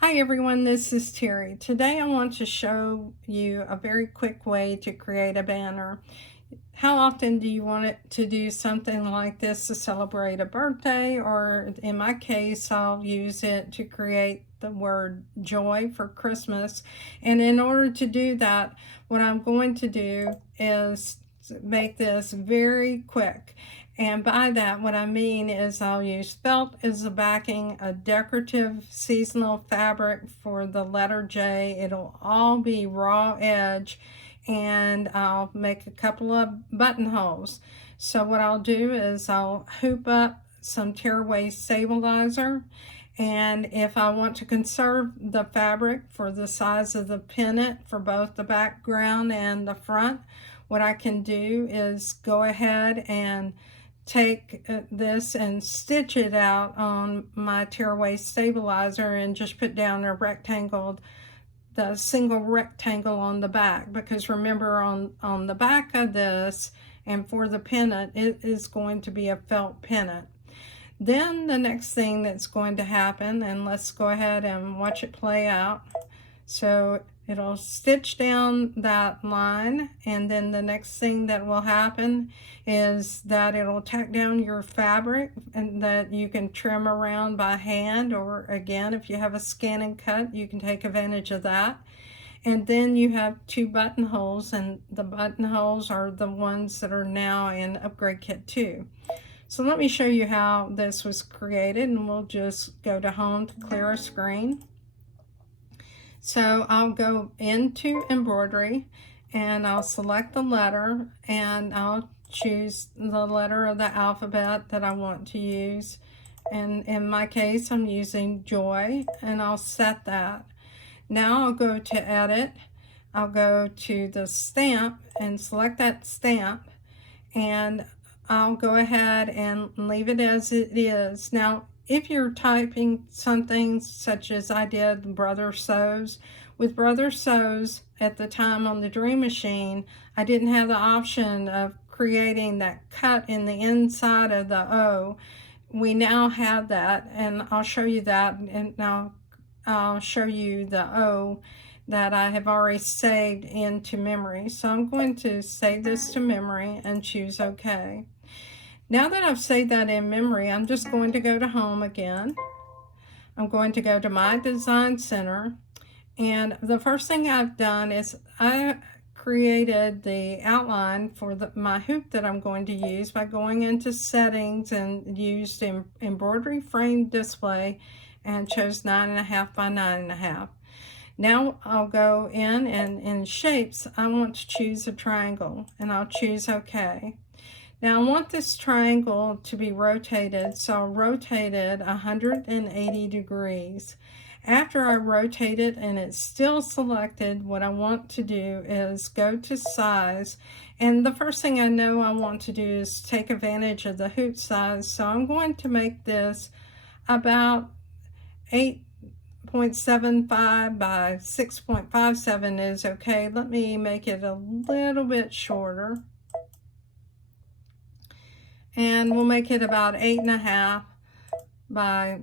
Hi everyone, this is Terry. Today I want to show you a very quick way to create a banner. How often do you want it to do something like this to celebrate a birthday, or in my case I'll use it to create the word joy for Christmas. And in order to do that, what I'm going to do is make this very quick. And by that, what I mean is I'll use felt as the backing, a decorative seasonal fabric for the letter J. It'll all be raw edge, and I'll make a couple of buttonholes. So what I'll do is I'll hoop up some tearaway stabilizer, and if I want to conserve the fabric for the size of the pennant for both the background and the front, what I can do is go ahead and take this and stitch it out on my tearaway stabilizer and just put down a rectangle, the single rectangle on the back, because remember on the back of this and for the pennant it is going to be a felt pennant. Then the next thing that's going to happen, and let's go ahead and watch it play out. So it'll stitch down that line, and then the next thing that will happen is that it'll tack down your fabric, and that you can trim around by hand, or again, if you have a ScanNCut, you can take advantage of that. And then you have two buttonholes, and the buttonholes are the ones that are now in Upgrade Kit 2. So let me show you how this was created, and we'll just go to Home to clear our screen. So I'll go into embroidery and I'll select the letter, and I'll choose the letter of the alphabet that I want to use. And in my case, I'm using Joy, and I'll set that. Now I'll go to Edit. I'll go to the stamp and select that stamp, and I'll go ahead and leave it as it is. Now, if you're typing something such as I did Brother Sews, with Brother Sews at the time on the Dream Machine, I didn't have the option of creating that cut in the inside of the O. We now have that, and I'll show you that, and now I'll show you the O that I have already saved into memory. So I'm going to save this to memory and choose OK. Now that I've saved that in memory, I'm just going to go to Home again. I'm going to go to My Design Center, and the first thing I've done is I created the outline for my hoop that I'm going to use by going into Settings and used Embroidery Frame Display and chose 9.5 by 9.5. Now I'll go in, and in Shapes I want to choose a triangle, and I'll choose OK. Now I want this triangle to be rotated, so I'll rotate it 180 degrees. After I rotate it and it's still selected, what I want to do is go to size, and the first thing I know I want to do is take advantage of the hoop size, so I'm going to make this about 8.75 by 6.57 is okay. Let me make it a little bit shorter, and we'll make it about 8.5 by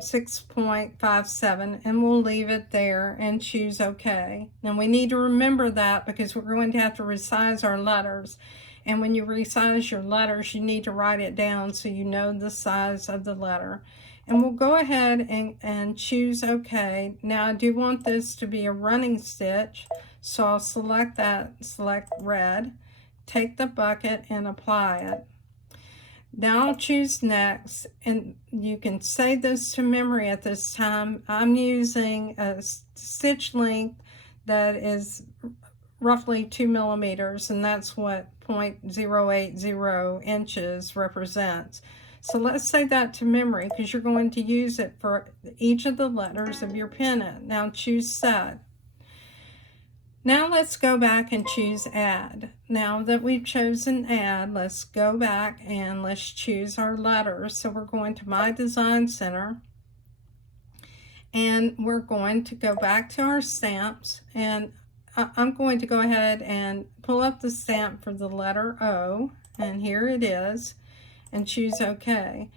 6.57, and we'll leave it there and choose OK. Now we need to remember that because we're going to have to resize our letters, and when you resize your letters you need to write it down so you know the size of the letter. And we'll go ahead and choose OK. Now I do want this to be a running stitch, so I'll select that, select red, take the bucket and apply it. Now I'll choose Next, and you can save this to memory at this time. I'm using a stitch length that is roughly 2 millimeters, and that's what 0.080 inches represents. So let's save that to memory because you're going to use it for each of the letters of your pennant. Now choose Set. Now let's go back and choose Add. Now that we've chosen Add, let's go back and let's choose our letters. So we're going to My Design Center, and we're going to go back to our stamps, and I'm going to go ahead and pull up the stamp for the letter O, and here it is, and choose OK.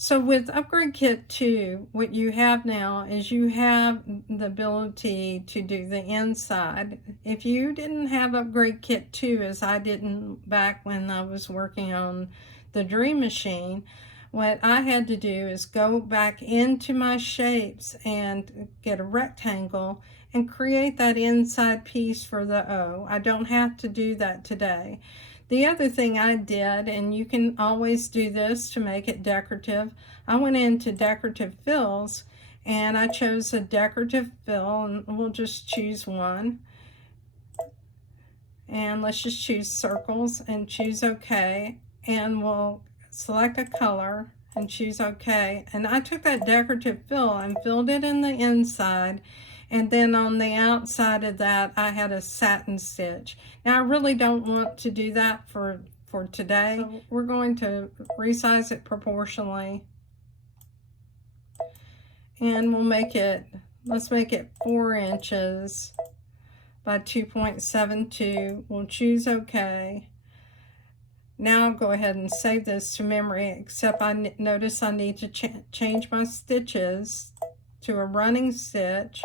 So with Upgrade Kit 2, what you have now is you have the ability to do the inside. If you didn't have Upgrade Kit 2, as I didn't back when I was working on the Dream Machine, what I had to do is go back into my shapes and get a rectangle and create that inside piece for the O. I don't have to do that today. The other thing I did, and you can always do this to make it decorative, I went into decorative fills and I chose a decorative fill, and we'll just choose one. And let's just choose circles and choose OK. And we'll select a color and choose OK. And I took that decorative fill and filled it in the inside. And then on the outside of that, I had a satin stitch. Now, I really don't want to do that for today. So we're going to resize it proportionally. And we'll make it, let's make it 4 inches by 2.72. We'll choose OK. Now I'll go ahead and save this to memory, except I notice I need to change my stitches to a running stitch.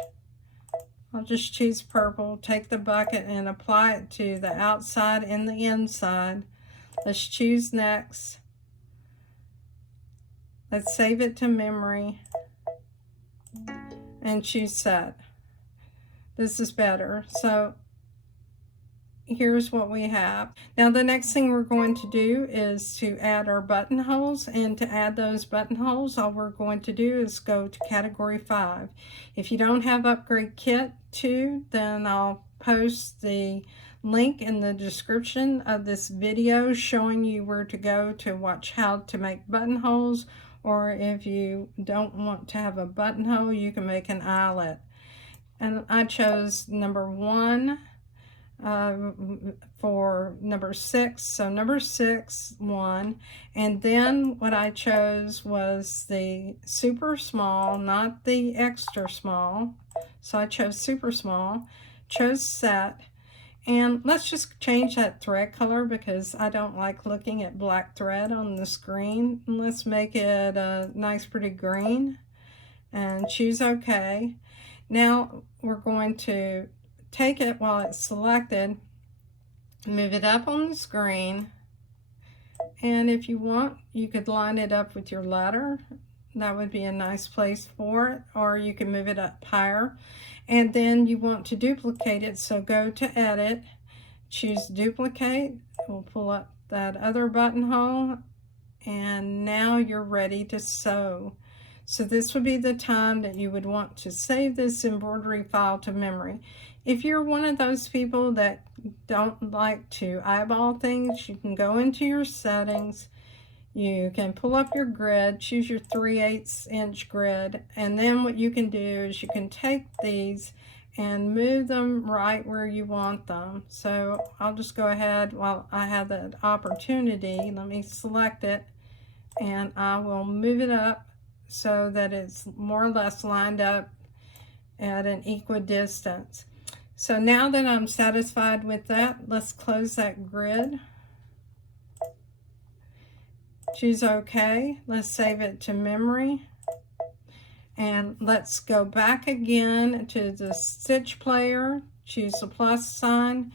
I'll just choose purple, take the bucket and apply it to the outside and the inside. Let's choose next. Let's save it to memory and choose set. This is better. So here's what we have. Now the next thing we're going to do is to add our buttonholes, and to add those buttonholes, all we're going to do is go to category 5. If you don't have Upgrade Kit 2, then I'll post the link in the description of this video showing you where to go to watch how to make buttonholes, or if you don't want to have a buttonhole, you can make an eyelet. And I chose number 1 for number 6, so number 6, 1, and then what I chose was the super small, not the extra small, so I chose super small, chose set, and let's just change that thread color because I don't like looking at black thread on the screen. Let's make it a nice pretty green and choose OK. Now we're going to take it while it's selected, move it up on the screen, and if you want, you could line it up with your letter. That would be a nice place for it, or you can move it up higher. And then you want to duplicate it, so go to Edit, choose Duplicate. We'll pull up that other buttonhole, and now you're ready to sew. So this would be the time that you would want to save this embroidery file to memory. If you're one of those people that don't like to eyeball things, you can go into your settings, you can pull up your grid, choose your 3/8 inch grid, and then what you can do is you can take these and move them right where you want them. So I'll just go ahead while I have that opportunity. Let me select it, and I will move it up so that it's more or less lined up at an equidistance. So now that I'm satisfied with that, let's close that grid. Choose OK. Let's save it to memory. And let's go back again to the stitch player, choose the plus sign,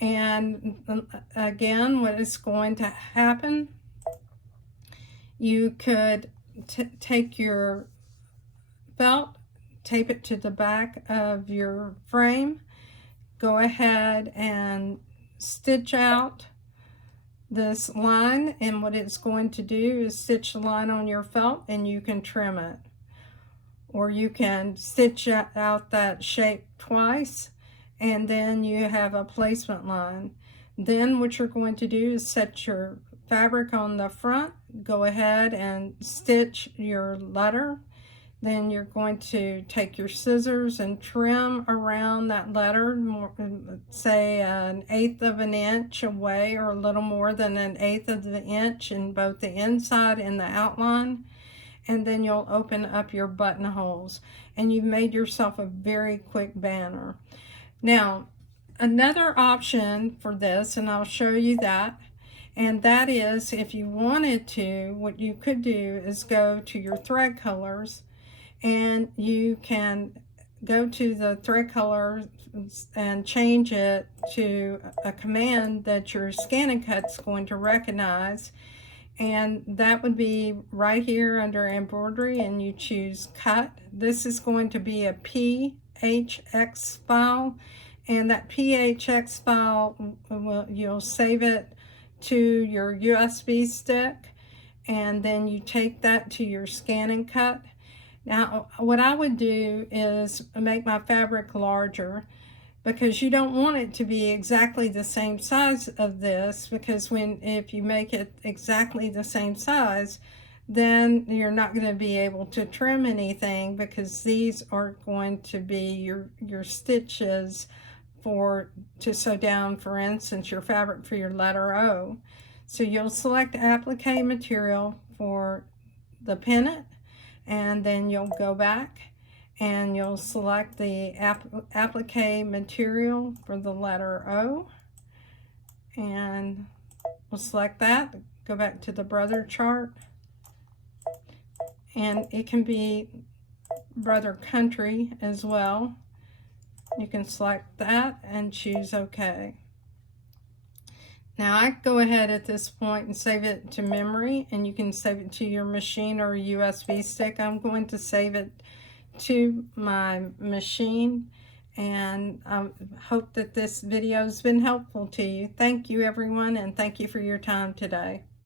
and again, what is going to happen, you could take your felt, tape it to the back of your frame, go ahead and stitch out this line, and what it's going to do is stitch the line on your felt, and you can trim it. Or you can stitch out that shape twice, and then you have a placement line. Then what you're going to do is set your fabric on the front, go ahead and stitch your letter. Then you're going to take your scissors and trim around that letter, say 1/8 of an inch away, or a little more than 1/8 of the inch in both the inside and the outline. And then you'll open up your buttonholes, and you've made yourself a very quick banner. Now, another option for this, and I'll show you that, And that is, if you wanted to, what you could do is go to your thread colors, and you can go to the thread color and change it to a command that your ScanNCut is going to recognize. And that would be right here under embroidery, and you choose cut. This is going to be a PHX file, and that PHX file, you'll save it to your USB stick, and then you take that to your ScanNCut. Now, what I would do is make my fabric larger, because you don't want it to be exactly the same size of this, because if you make it exactly the same size, then you're not going to be able to trim anything, because these are going to be your stitches to sew down, for instance, your fabric for your letter O. So you'll select applique material for the pennant, and then you'll go back and you'll select the applique material for the letter O, and we'll select that, go back to the brother chart, and it can be brother country as well. You can select that and choose OK. Now I go ahead at this point and save it to memory, and you can save it to your machine or a USB stick. I'm going to save it to my machine, and I hope that this video has been helpful to you. Thank you, everyone, and thank you for your time today.